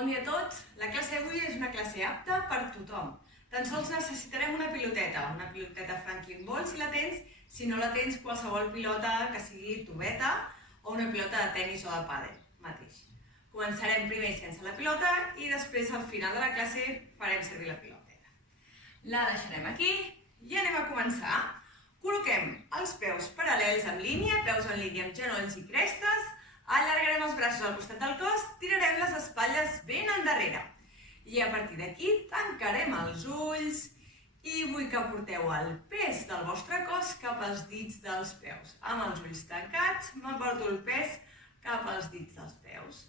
Bon dia a tots! La classe d'avui és una classe apta per tothom. Tan sols necessitarem una piloteta Franklin Ball si la tens, si no la tens qualsevol pilota que sigui tubeta o una pilota de tenis o de pàdel mateix. Començarem primer sense la pilota i després al final de la classe farem servir la piloteta. La deixarem aquí i anem a començar. Col·loquem els peus paral·lels en línia, peus en línia amb genolls i crestes. Allargarem els braços al costat del cos, tirarem les espatlles ben endarrere. I a partir d'aquí tancarem els ulls i vull que porteu el pes del vostre cos cap als dits dels peus. Amb els ulls tancats, m'emporto el pes cap als dits dels peus.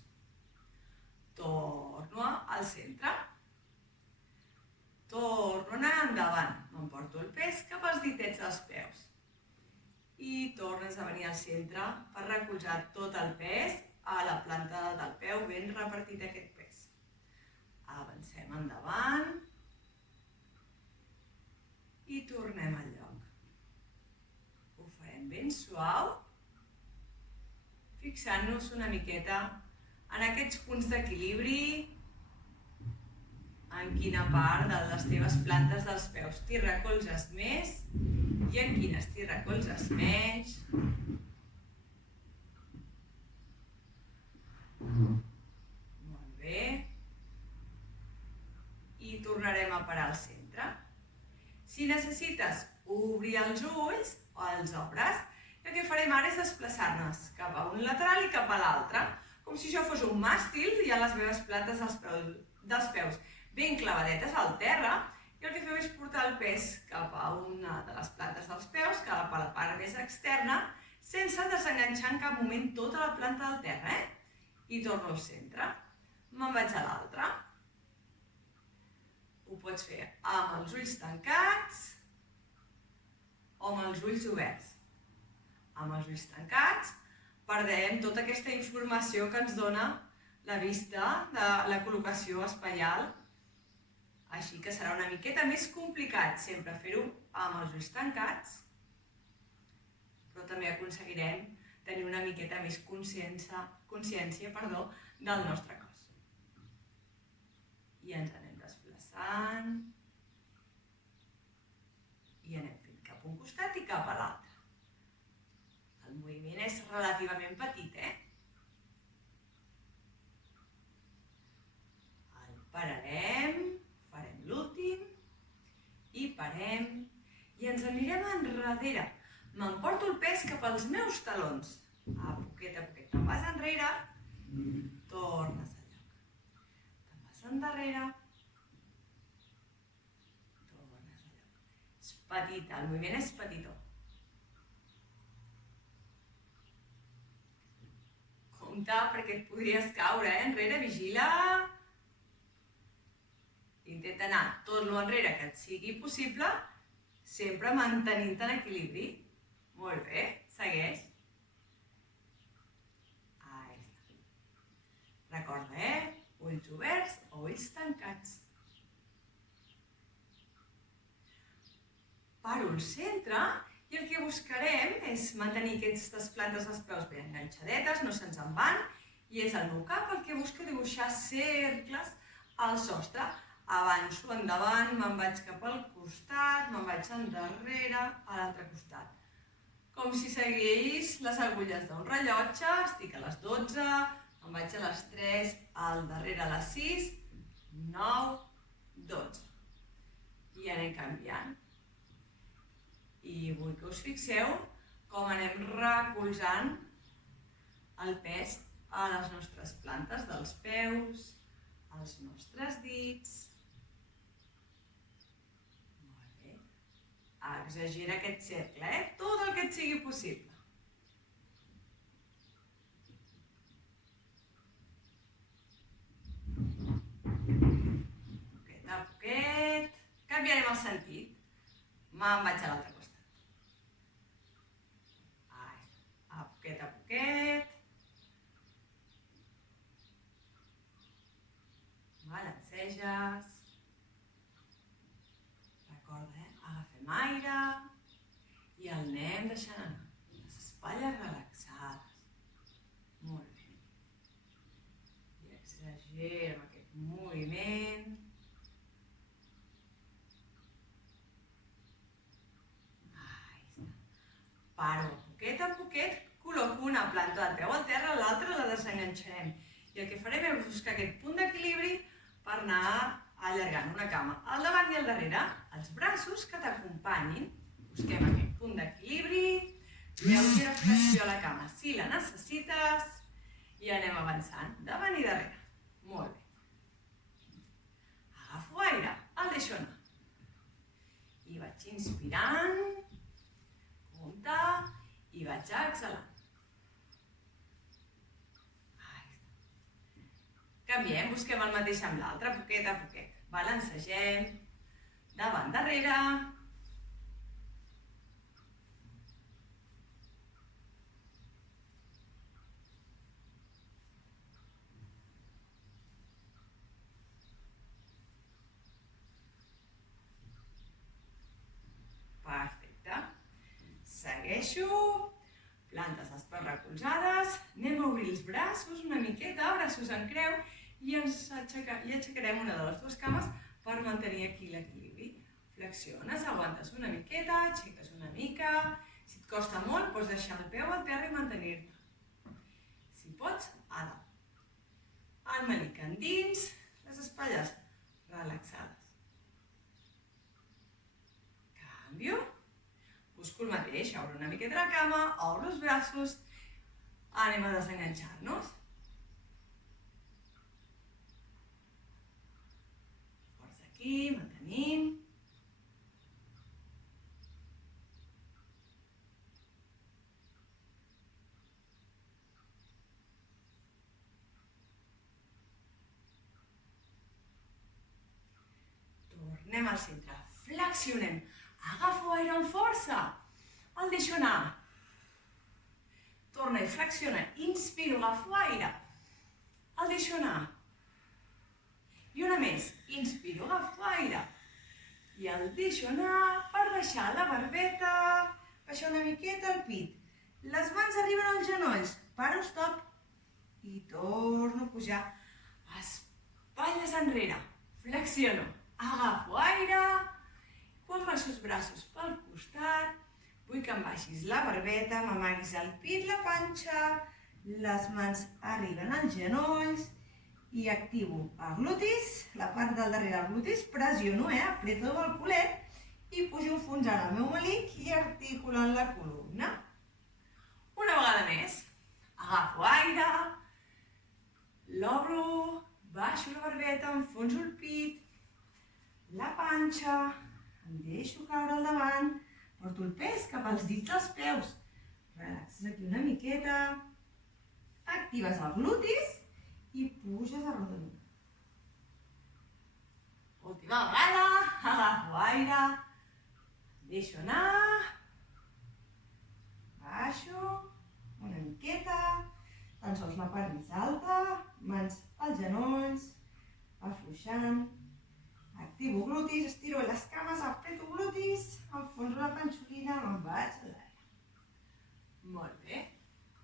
Torno al centre. Torno a anar endavant. M'emporto el pes cap als ditets dels peus. I tornes a venir al centre per recolzar tot el pes a la planta del peu, ben repartit aquest pes. Avancem endavant i tornem al lloc. Ho farem ben suau, fixant-nos una miqueta en aquests punts d'equilibri, en quina part de les teves plantes dels peus t'hi recolzes més i en quines t'hi recolzes menys. Molt bé. I tornarem a parar al centre. Si necessites obrir els ulls, els obres, i el que farem ara és desplaçar-nos cap a un lateral i cap a l'altre, com si això fos un màstil i a les meves plantes dels peus ben clavadetes al terra, i el que fem és portar el pes cap a una de les plantes dels peus, cap a la part més externa, sense desenganxar en cap moment tota la planta del terra, I torno al centre. Me'n vaig a l'altra. Ho pots fer amb els ulls tancats o amb els ulls oberts. Amb els ulls tancats perdem tota aquesta informació que ens dona la vista de la col·locació espaial. Així que serà una miqueta més complicat sempre fer-ho amb els ulls tancats, però també aconseguirem tenir una miqueta més consciència del nostre cos. I ens anem desplaçant i anem fent cap a un costat i cap a l'altre. El moviment és relativament petit, El pararem. Farem l'últim i parem i ens anirem enrere. M'emporto el pes cap als meus talons. A poquet te'n vas enrere, tornes al lloc. Te'n vas endarrere, tornes al lloc. És petit, el moviment és petitó. Compte perquè et podries caure, enrere, vigila. Intenta anar tot l'enrere que et sigui possible, sempre mantenint-te l'equilibri. Molt bé, segueix. Ahí està. Recorda, ulls oberts o ulls tancats. Paro al centre i el que buscarem és mantenir aquestes plantes dels peus ben enganxadetes, no se'ns en van, i és el meu cap el que busca dibuixar cercles al sostre. Avanço endavant, me'n vaig cap al costat, me'n vaig endarrere, a l'altre costat. Com si seguís les agulles d'un rellotge, estic a les 12, me'n vaig a les 3, al darrere a les 6, 9, 12. I anem canviant. I vull que us fixeu com anem recolzant el pes a les nostres plantes dels peus, als nostres dits. Exagera aquest cercle, tot el que et sigui possible. Poquet a poquet. Canviarem el sentit. Me'n vaig a l'altre costat. A poquet. Balanceges. Recorda, agafem aire i el anem deixant anar. Les espatlles relaxades. Molt bé. I exagerem aquest a poquet, col·loco una planta del peu al terra, l'altra la desenganxarem. I el que farem és buscar aquest punt d'equilibri per anar allargant una cama al davant i al darrere, els braços que t'acompanyin. Busquem aquest punt d'equilibri, lleugera flexió a la cama si la necessites i anem avançant, davant i darrere. Molt bé. Agafo aire, el deixo anar. I vaig inspirant, compte, i vaig exhalant. Canviem, busquem el mateix amb l'altre, poquet a poquet. Balancegem, davant, darrere. Perfecte. Segueixo. Plantes les peus recolzades. Anem a obrir els braços una miqueta, braços en creu, i aixecarem una de les dues cames per mantenir aquí l'equilibri. Flexiones, aguantes una miqueta, aixeques una mica. Si et costa molt, pots deixar el peu al terra i mantenir-te. Si pots, a dalt. El melic endins, les espatlles relaxades. Canvio. Busco el mateix, obro una miqueta la cama, obro els braços, anem a desenganxar-nos. Força aquí, mantenim. Tornem al centre, flexionem. Agafo aire amb força, el deixo anar. Torna i flexiona, inspiro, agafo aire, el deixo anar. I una més, inspiro, agafo aire, i el deixo anar per baixar la barbeta, baixar una miqueta el pit. Les mans arriben als genolls, paro, stop, i torno a pujar. Espatlles enrere, flexiono, agafo aire. Quan baixo els braços pel costat, vull que em baixis la barbeta, m'amaguis el pit, la panxa, les mans arriben als genolls i activo els glutis, la part del darrere dels glutis, pressiono, apreto el culet i pujo enfonsant el meu melic i articulant la columna. Una vegada més, agafo aire, l'obro, baixo la barbeta, enfonso el pit, la panxa, em deixo caure al davant, porto el pes cap als dits dels peus. Relaxes aquí una miqueta, actives els glutis i puges a rodolí. Última vegada, agafo aire, deixo anar, baixo una miqueta, tan sols la part més alta, mans als genolls, afluixant. Activo glutis, estiro les cames, apreto glutis, enfonso la panxolina, me'n vaig a l'aire. Molt bé.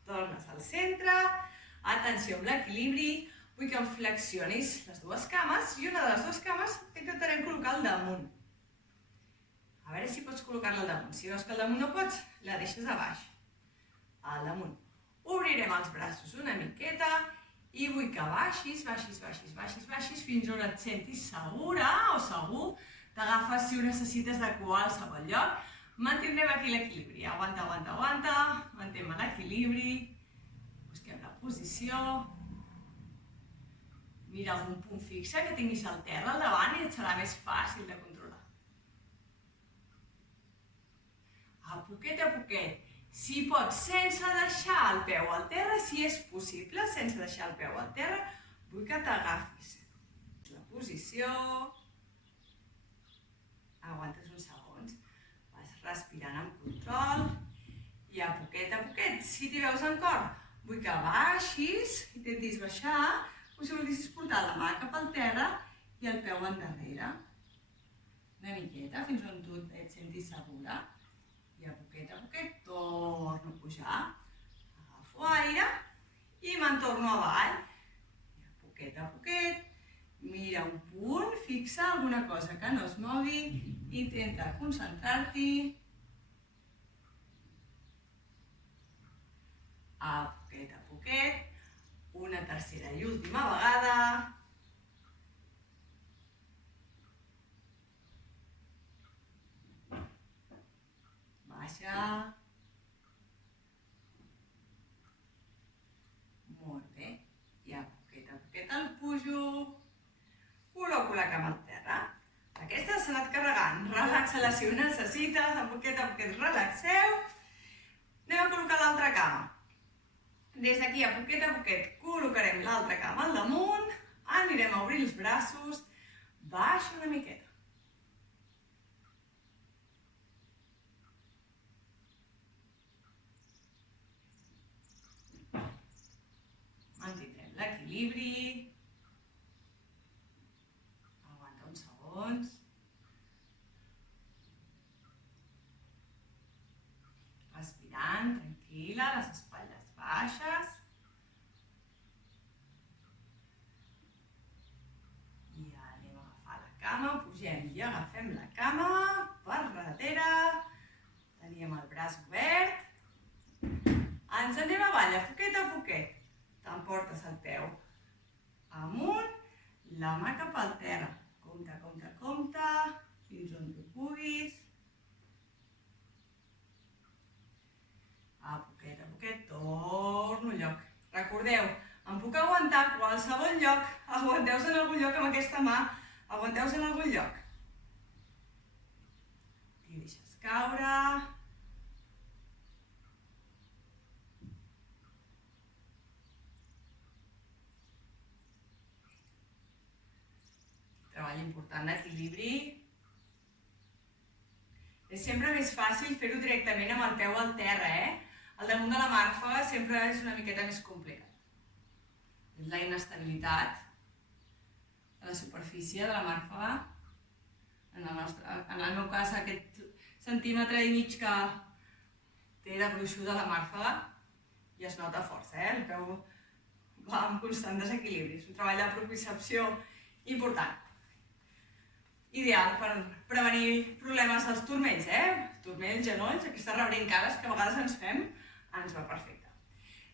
Tornes al centre. Atenció amb l'equilibri. Vull que em flexionis les dues cames i una de les dues cames intentarem col·locar al damunt. A veure si pots col·locar-la al damunt. Si veus que al damunt no pots, la deixes a baix. Al damunt. Obrirem els braços una miqueta i vull que baixis fins on et sentis segura o segur. T'agafes si ho necessites de qualsevol lloc. Mantindrem aquí l'equilibri. Aguanta, aguanta, aguanta. Mantém l'equilibri. Busquem la posició. Mira algun punt fixe que tinguis al terra al davant i et serà més fàcil de controlar. A poquet. Si pots, sense deixar el peu al terra, si és possible, sense deixar el peu al terra, vull que t'agafis la posició. Aguantes uns segons. Vas respirant amb control. I a poquet, si t'hi veus en cor, vull que baixis, intentis baixar, com si volguessis portar la mà cap al terra i el peu endarrere. Una miqueta, fins on tu et sentis segura. I a poquet torno a pujar, agafo aire i me'n torno avall. I a poquet, mira un punt, fixa alguna cosa que no es mogui, intenta concentrar-t'hi. a poquet, una tercera i última vegada. Baixa. Molt bé. I a poquet el pujo. Col·loco la cama al terra. Aquesta s'ha anat carregant. Relaxa-la si ho necessites. A poquet relaxeu. Anem a col·locar l'altra cama. Des d'aquí a poquet col·locarem l'altra cama al damunt. Anirem a obrir els braços. Baixa una miqueta. Mantindrem l'equilibri. Aguanta uns segons. Respirant, tranquil·la, les espatlles baixes. I anem a agafar la cama, pugem i agafem la cama per darrere. Teníem el braç obert. Ens anem avall, a poquet. T'emportes el peu amunt, la mà cap al terra. Compte, fins on tu puguis. A poquet, torno al lloc. Recordeu, em puc aguantar a qualsevol lloc. Aguanteu-se en algun lloc amb aquesta mà. Aguanteu-se en algun lloc. I deixes caure. Treball important d'equilibri. És sempre més fàcil fer-ho directament amb el peu al terra, Al damunt de la màrfaga sempre és una miqueta més complicat. És la inestabilitat de la superfície de la màrfaga. En el meu cas, aquest centímetre i mig que té de gruixuda la màrfaga i es nota força, El peu va amb constant desequilibri. És un treball de propriocepció important. Ideal per prevenir problemes als turmells, Turmells, genolls, aquestes rebrincades que a vegades ens fem, ens va perfecte.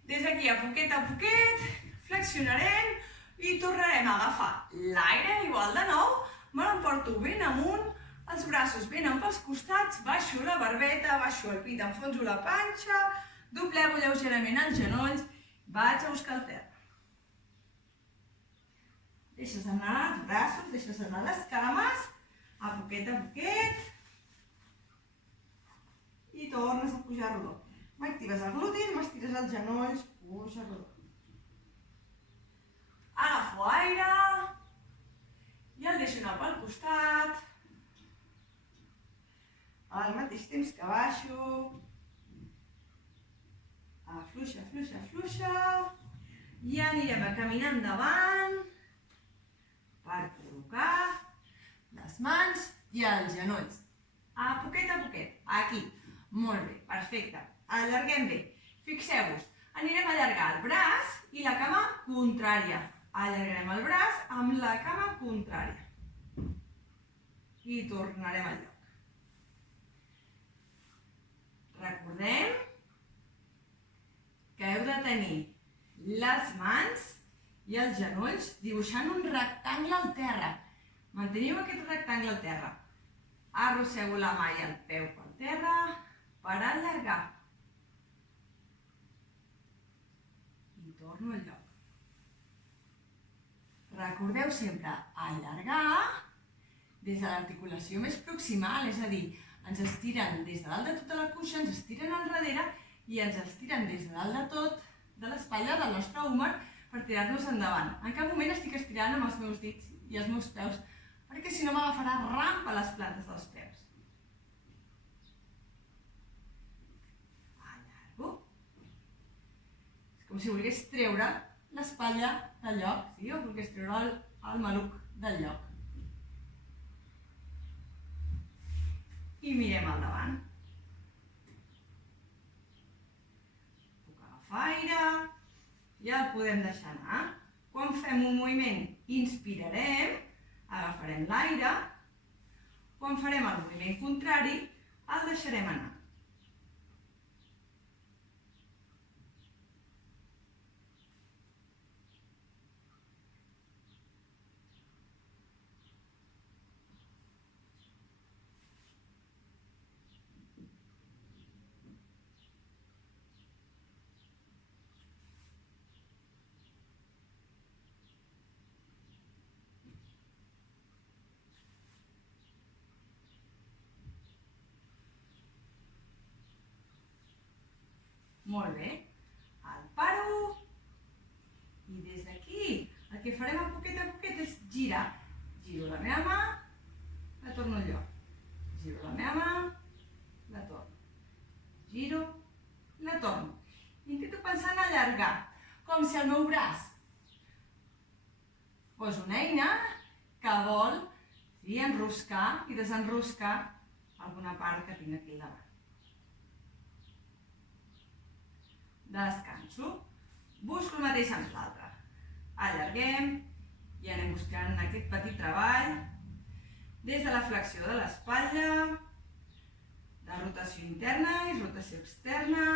Des d'aquí a poquet, flexionarem i tornarem a agafar l'aire, igual de nou, me l'emporto ben amunt, els braços venen pels costats, baixo la barbeta, baixo el pit, enfonso la panxa, doblego lleugerament els genolls, vaig a buscar el terra. Deixes anar els braços, deixes anar les cames, a poquet, i tornes a pujar rodó. M'actives els glutis, m'estires els genolls, puja rodó. Agafo aire i el deixo anar pel costat. Al mateix temps que baixo. Afluixa. I anirem a caminar endavant per col·locar les mans i els genolls. A poquet, aquí. Molt bé, perfecte. Allarguem bé. Fixeu-vos, anirem a allargar el braç i la cama contrària. Allargarem el braç amb la cama contrària. I tornarem al lloc. Recordem que heu de tenir les mans i els genolls dibuixant un rectangle al terra. Manteniu aquest rectangle al terra. Arrossego la mà i el peu pel terra per allargar. I torno al lloc. Recordeu sempre allargar des de l'articulació més proximal, és a dir, ens estiren des de dalt de tota la cuixa, ens estiren enrere i ens estiren des de dalt de tot de l'espatlla del nostre húmer per tirar-nos endavant. En cap moment estic estirant amb els meus dits i els meus peus, perquè si no m'agafarà rampa a les plantes dels peus. Allargo. És com si volgués treure l'espatlla del lloc, sí? O volgués treure el maluc del lloc. I mirem al davant. Puc agafar aire i el podem deixar anar. Quan fem un moviment, inspirarem, agafarem l'aire. Quan farem el moviment contrari, el deixarem anar. Molt bé. El paro. I des d'aquí el que farem a poquet és girar. Giro la meva mà, la torno al lloc. Giro la meva mà, la torno. Giro, la torno. Intento pensar en allargar, com si el meu braç fos una eina que vol enroscar i desenroscar alguna part que tinc aquí al davant. Descanso. Busco el mateix amb l'altre. Allarguem i anem buscant aquest petit treball des de la flexió de l'espatlla, de rotació interna i rotació externa.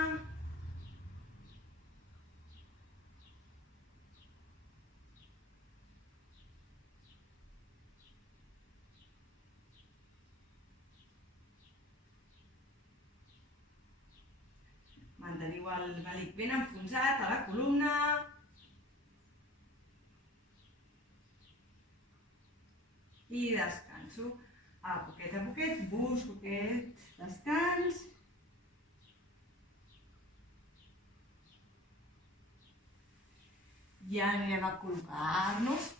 Manteniu el melic ben enfonsat a la columna. I descanso. A poquet, busco aquest descans. I anirem a col·locar-nos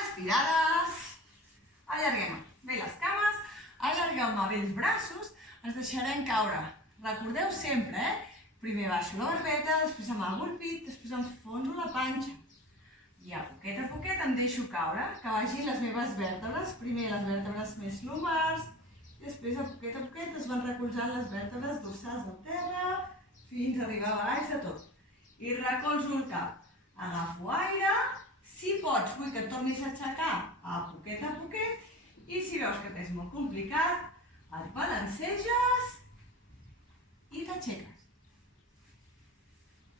estirades. Allarguem bé les cames, allargueu-me bé els braços, ens deixarem caure. Recordeu sempre, primer baixo la barbeta, després amago el pit, després enfonso la panxa. I a poquet em deixo caure, que vagin les meves vèrtebres, primer les vèrtebres més lumars, després a poquet es van recolzant les vèrtebres dorsals del terra, fins a arribar a baix de tot. I recolzo el cap. Agafo aire, si pots, vull que et tornis a aixecar a poquet, i si veus que t'és molt complicat, et balanceges i t'aixeques.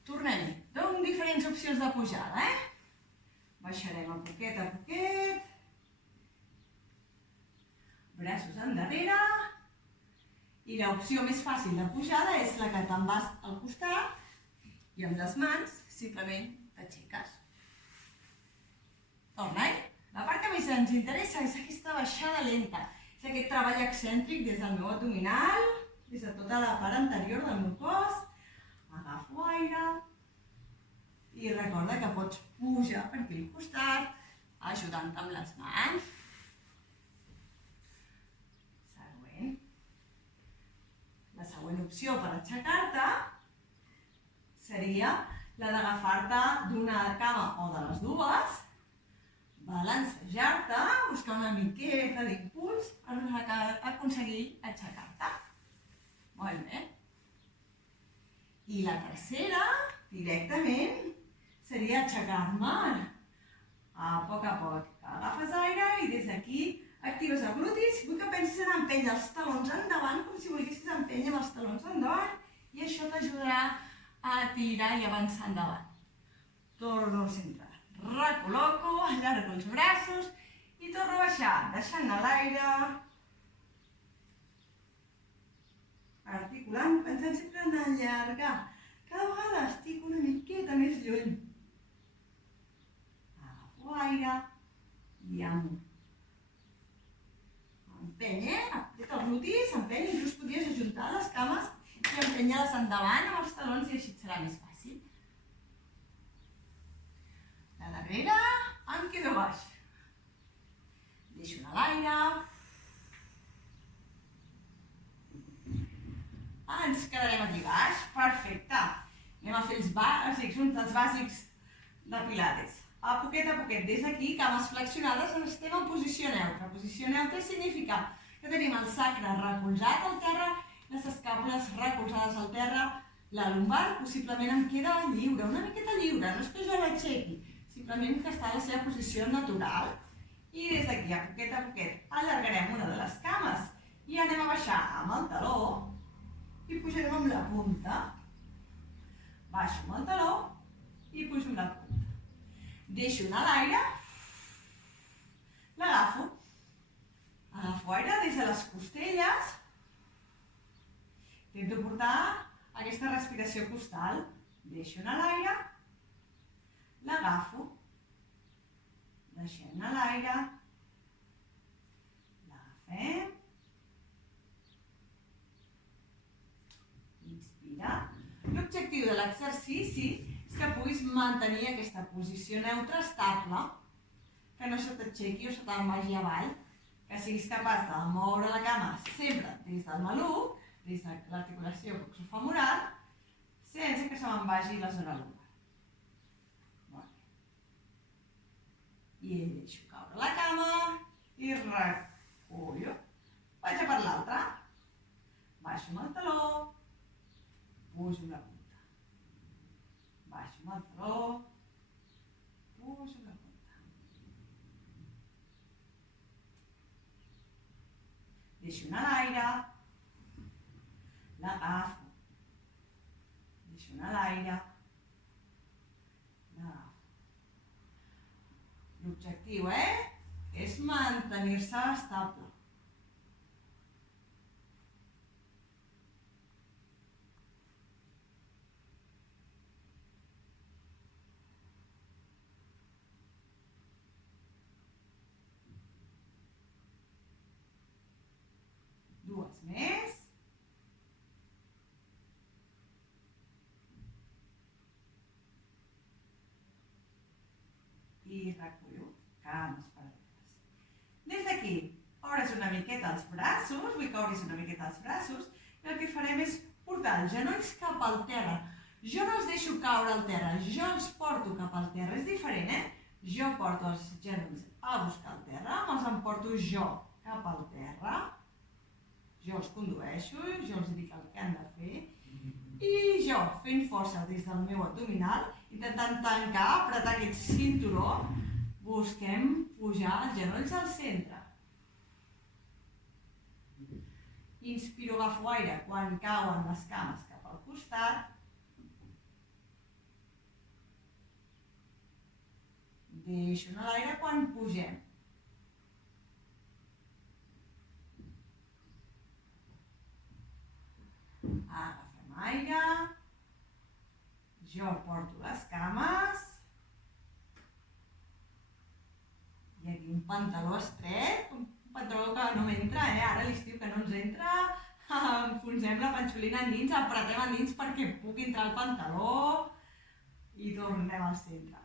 Tornem-hi. Veu diferents opcions de pujada, Baixarem a poquet. Braços endarrere. I l'opció més fàcil de pujada és la que te'n vas al costat i amb les mans simplement t'aixeques. Torna-hi. La part que més ens interessa és aquesta baixada lenta. És aquest treball excèntric des del meu abdominal, des de tota la part anterior del meu cos. Agafo aire i recorda que pots pujar per aquí al costat, ajudant-te amb les mans. Següent. La següent opció per aixecar-te seria la d'agafar-te d'una cama o de les dues, balancejar-te, buscar una miqueta d'impuls per aconseguir aixecar-te. Molt bé. I la tercera, directament, seria aixecar-me a poc. Agafes aire i des d'aquí actives els glutis. Vull que pensis en empènyer els talons endavant, com si volguessis empènyer amb els talons endavant, i això t'ajudarà a tirar i avançar endavant. Torno al centre. Recol·loco, allargo els braços i torno a baixar, deixant anar l'aire. Articulant, pensant sempre en allargar. Cada vegada estic una miqueta més lluny. Agafo aire i amunt. Empeny, apreta els glutis, empeny, inclús podries ajuntar les cames i empènyer-les endavant amb els talons i així et serà més fàcil. De darrere em quedo baix. Deixo anar l'aire. Ens quedarem aquí baix. Perfecte. Anem a fer els bàsics, uns dels bàsics de pilates. A poquet, des d'aquí, cames flexionades, estem en posició neutra. Posició neutra significa que tenim el sacre recolzat al terra, les escàpules recolzades al terra, la lumbar possiblement em queda lliure, una miqueta lliure, no és que jo l'aixequi, simplement que està a la seva posició natural. I des d'aquí, a poquet, allargarem una de les cames i anem a baixar amb el taló i pujarem amb la punta. Baixo amb el taló i pujo amb la punta. Deixo anar l'aire, l'agafo. Agafo aire des de les costelles. Intento portar aquesta respiració costal. Deixo anar l'aire, l'agafo. Deixem anar l'aire. L'agafem. Inspira. L'objectiu de l'exercici és que puguis mantenir aquesta posició neutra estable, que no se t'aixequi o se te'n vagi avall, que siguis capaç de moure la cama sempre des del maluc, des de l'articulació coxofemoral, sense que se me'n vagi la zona lumbar. I deixo caure la cama i recullo. Vaig a per l'altra. Baixo amb el taló, pujo una punta. Baixo amb el taló, pujo una punta. Deixo anar l'aire, l'agafo. Deixo anar l'aire, l'agafo. L'objectiu, és mantenir-se estable. Dues més. I recullo, cames paral·leles. Des d'aquí, obres una miqueta els braços, vull que obris una miqueta els braços, i el que farem és portar els genolls cap al terra. Jo no els deixo caure al terra, jo els porto cap al terra. És diferent, Jo porto els genolls a buscar al terra, me'ls emporto jo cap al terra, jo els condueixo, jo els dic el que han de fer, i jo, fent força des del meu abdominal, intentant tancar, apretar aquest cinturó, busquem pujar els genolls al centre. Inspiro, agafo aire quan cauen les cames cap al costat. Deixo anar l'aire quan pugem. Agafem aire. Jo porto les cames. I aquí un pantaló estret, un pantaló que no m'entra, ara a l'estiu que no ens entra, enfonsem la panxolina endins, apretem endins perquè pugui entrar el pantaló i tornem al centre.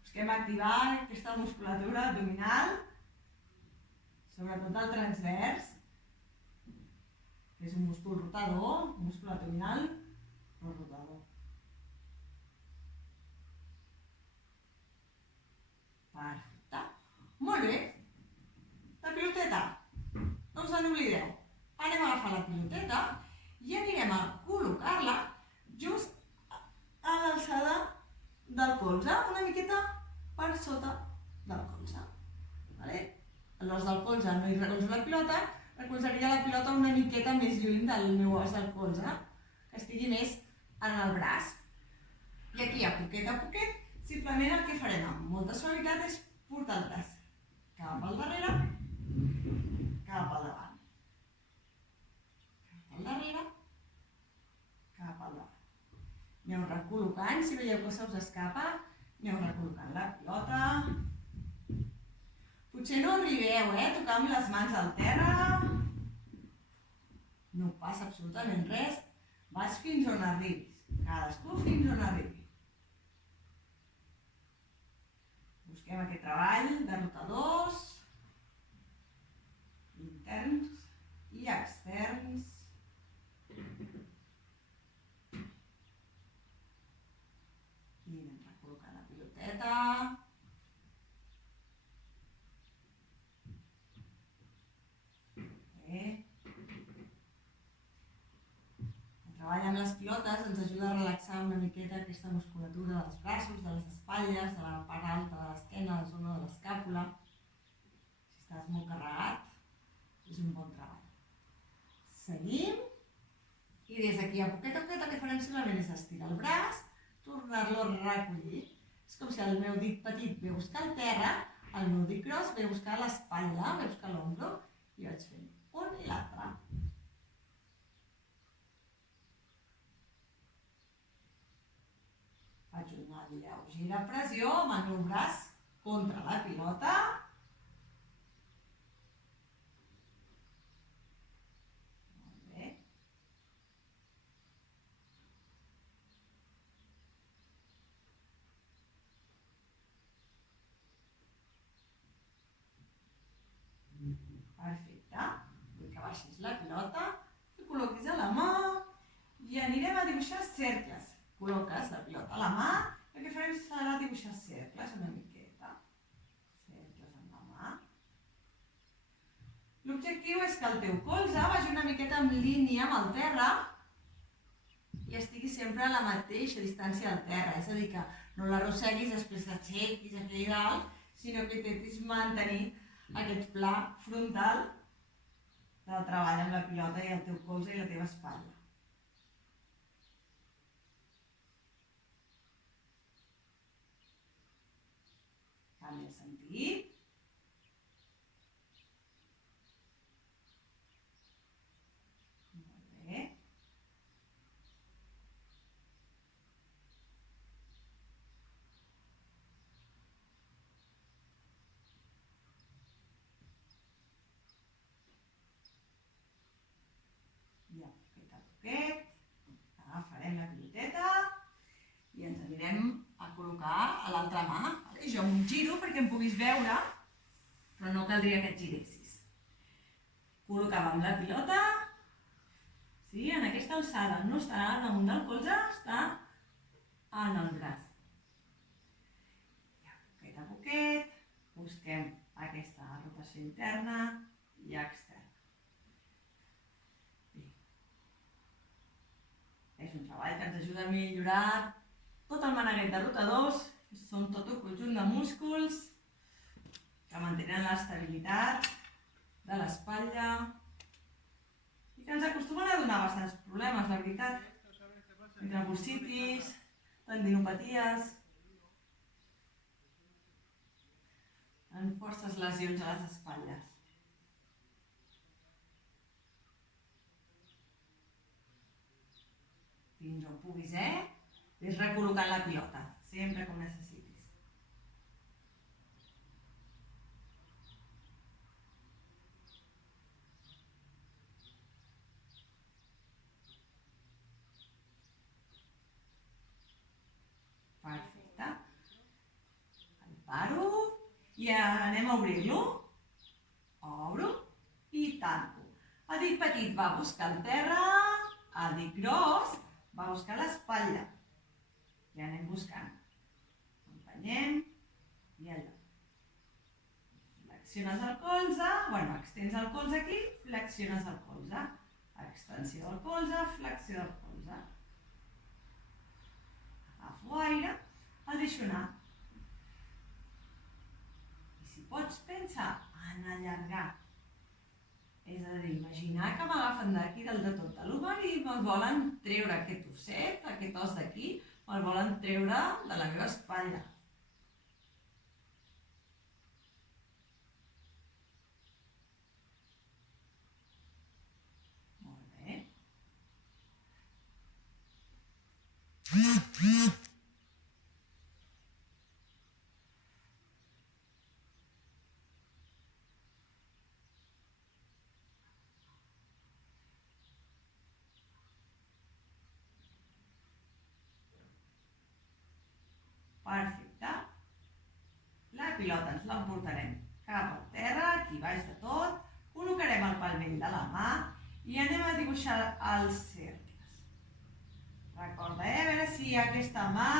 Busquem activar aquesta musculatura abdominal, sobretot del transvers, que és un múscul rotador, un múscul abdominal, però rotador. Perfecte. Molt bé. La piloteta. No us n'oblideu. Anem a agafar la piloteta i anirem a col·locar-la just a l'alçada del colze, una miqueta per sota del colze. A l'os del colze no hi recolzo la pilota, recolzaria la pilota una miqueta més lluny del meu os del colze, que estigui més en el braç. I aquí, a poquet, simplement el que farem amb molta suavitat és portar el braç cap al darrere, cap al davant. Cap al darrere, cap al davant. Aneu recol·locant, si veieu que se us escapa, aneu recol·locant la pilota. Potser no arribeu, a tocar amb les mans al terra. No passa absolutament res. Vas fins on arribis. Cadascú fins on arribi. Busquem aquest treball de rotadors, interns i externs. I anem recol·locant la piloteta. El treball amb les pilotes ens ajuda a relaxar una miqueta aquesta musculatura dels braços, de les espatlles, de la part alta de l'esquena, la zona de l'escàpula. Si estàs molt carregat, és un bon treball. Seguim. I des d'aquí a poquet el que farem simplement és estirar el braç, tornar-lo a recollir. És com si el meu dit petit ve a buscar el terra, el meu dit gros ve a buscar l'espatlla, ve a buscar l'ombro, i vaig fent un i l'altre. Faig una lleugera pressió amb el meu braç contra la pilota. Molt bé. col·loques la pilota a la mà, el que farem serà dibuixar cercles una miqueta. Cercles amb la mà. L'objectiu és que el teu colze vagi una miqueta en línia amb el terra i estigui sempre a la mateixa distància del terra. És a dir, que no l'arrosseguis, després l'aixequis aquí dalt, sinó que intentis mantenir aquest pla frontal de treball amb la pilota i el teu colze i la teva espatlla. Canvia el sentit. Molt bé. I a poquet a poquet agafarem la piloteta i ens anirem a col·locar a l'altra mà. Jo em giro perquè em puguis veure, però no caldria que et giressis. Col·locàvem la pilota, sí, en aquesta alçada, no està damunt del colze, està en el braç. I a poquet busquem aquesta rotació interna i externa. Bé. És un treball que ens ajuda a millorar tot el maneguet de rotadors. Són tot un conjunt de músculs que mantenen l'estabilitat de l'espatlla i que ens acostumen a donar bastants problemes, la veritat. Entre bursitis, tendinopaties, en forces lesions a les espatlles. Fins on puguis, Ves recol·locant la pilota, sempre que ho necessitis. Perfecte. El paro i anem a obrir-lo. Obro i tanco. El dit petit va a buscar el terra, el dit gros va a buscar l'espatlla. I anem buscant. Empenyem i allò. Flexiones el colze, extens el colze aquí, flexiones el colze. Extensió del colze, flexió del colze. Agafo aire, el deixo anar. I si pots, pensa en allargar. És a dir, imaginar que m'agafen d'aquí del de tot de l'ovari i me'l volen treure aquest osset, aquest os d'aquí, me'l volen treure de la meva espatlla. Molt bé. Perfecte. La pilota ens l'emportarem cap al terra, aquí baix de tot, col·locarem el palmell de la mà i anem a dibuixar els cercles. Recorda, a veure si aquesta mà,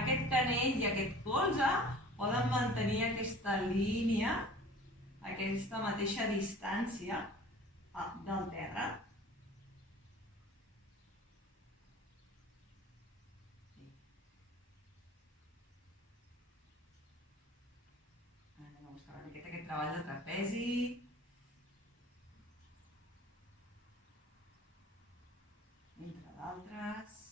aquest canell i aquest colze poden mantenir aquesta línia, aquesta mateixa distància del terra. Anem a buscar una miqueta aquest treball de trapezi. Entre d'altres.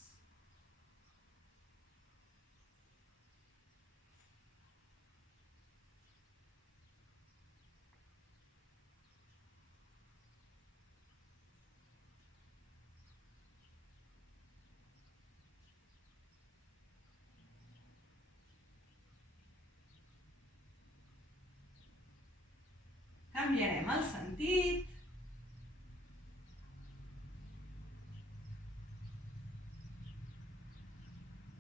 Canviarem el sentit.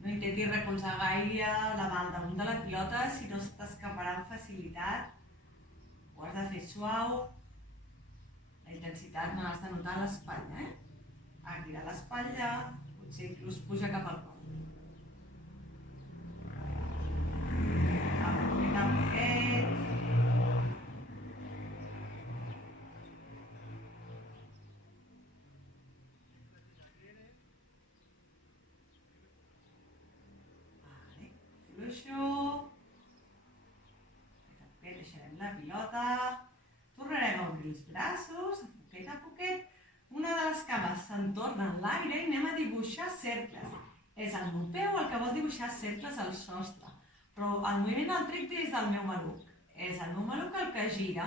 No intentis recolzar gaire la mà al damunt de la pilota, si no se t'escaparà amb facilitat. Ho has de fer suau. La intensitat me l'has de notar a l'espatlla, a girar l'espatlla, potser inclús puja cap al coll. afluixo. A poquet deixarem la pilota. Tornarem a obrir els braços, a poquet. Una de les cames s'entorna en l'aire i anem a dibuixar cercles. És el meu peu el que vol dibuixar cercles al sostre. Però el moviment del tríptic és del meu maluc. És el meu maluc el que gira.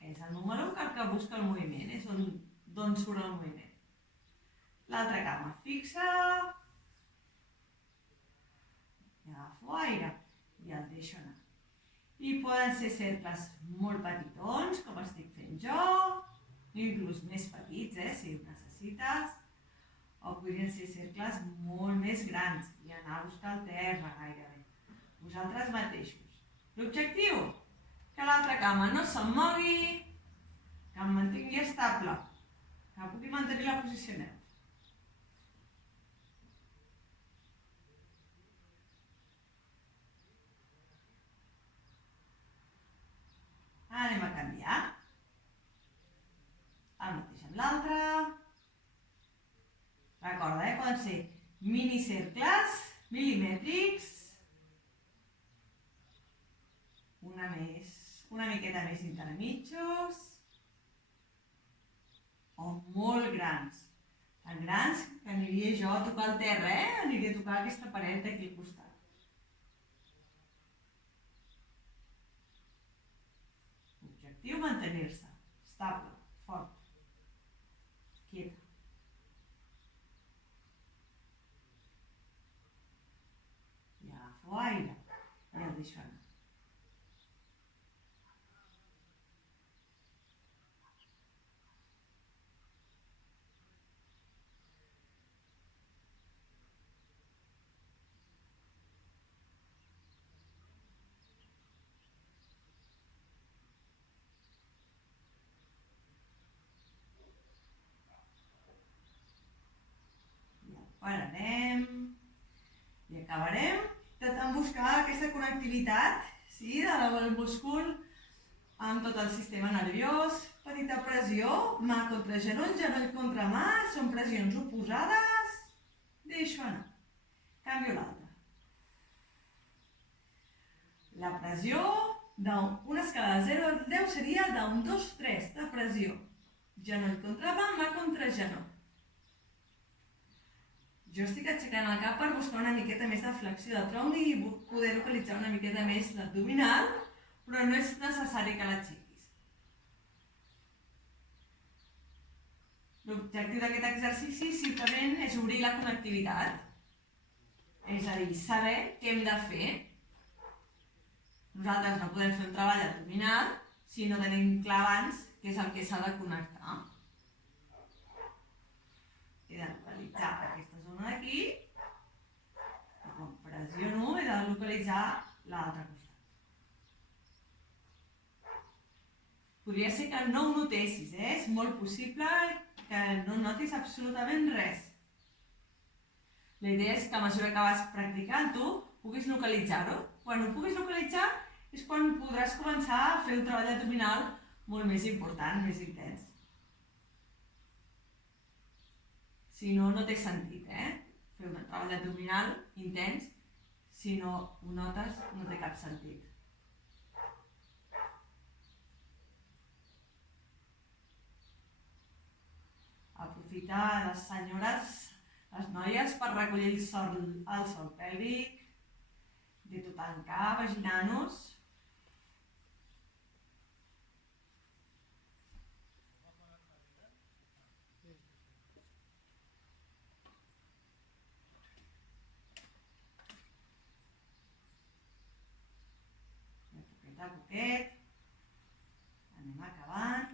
És el meu maluc el que busca el moviment. És d'on surt el moviment. L'altra cama fixa. I agafo aire i el deixo anar. I poden ser cercles molt petitons, com estic fent jo, inclús més petits, si ho necessites, o podrien ser cercles molt més grans i anar a buscar el terra gairebé, vosaltres mateixos. L'objectiu? Que l'altra cama no se'm mogui, que em mantingui estable, que pugui mantenir la posició neutra. Anem a canviar. El mateix amb l'altre. Recorda, poden ser minicercles, mil·limètrics, una miqueta més intermitjos, o molt grans. Tan grans que aniria jo a tocar el terra, aniria a tocar aquesta paret d'aquí al costat. L'objectiu, mantenir-se estable, fort, quieta. I agafo aire i el deixo anar. Pararem i acabarem intentant buscar aquesta connectivitat del múscul amb tot el sistema nerviós. Petita pressió, mà contra genoll, genoll contra mà, són pressions oposades. Deixo anar. Canvio l'altra. La pressió d'una escala de 0 a 10 seria d'un 2, 3 de pressió. Genoll contra mà contra genoll. Jo estic aixecant el cap per buscar una miqueta més de flexió del tronc i poder localitzar una miqueta més l'abdominal, però no és necessari que l'aixequis. L'objectiu d'aquest exercici simplement és obrir la connectivitat. És a dir, saber què hem de fer. Nosaltres no podem fer un treball abdominal si no tenim clar abans què és el que s'ha de connectar. He de localitzar aquesta zona d'aquí i quan pressiono he de localitzar l'altre costat. Podria ser que no ho notessis, és molt possible que no notis absolutament res. La idea és que a mesura que vas practicant-ho puguis localitzar-ho. Quan ho puguis localitzar és quan podràs començar a fer un treball abdominal molt més important, més intens. Si no, no té sentit, fer un treball abdominal intens, si no ho notes, no té cap sentit. Aprofitar les senyores, les noies, per recollir el sòl pèlvic, de tot tancar, vaginant-nos. A poquet, anem acabant.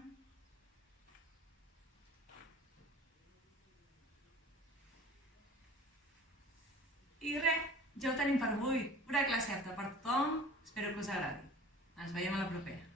I res, ja ho tenim per avui. Una classe apta per tothom, espero que us agradi. Ens veiem a la propera.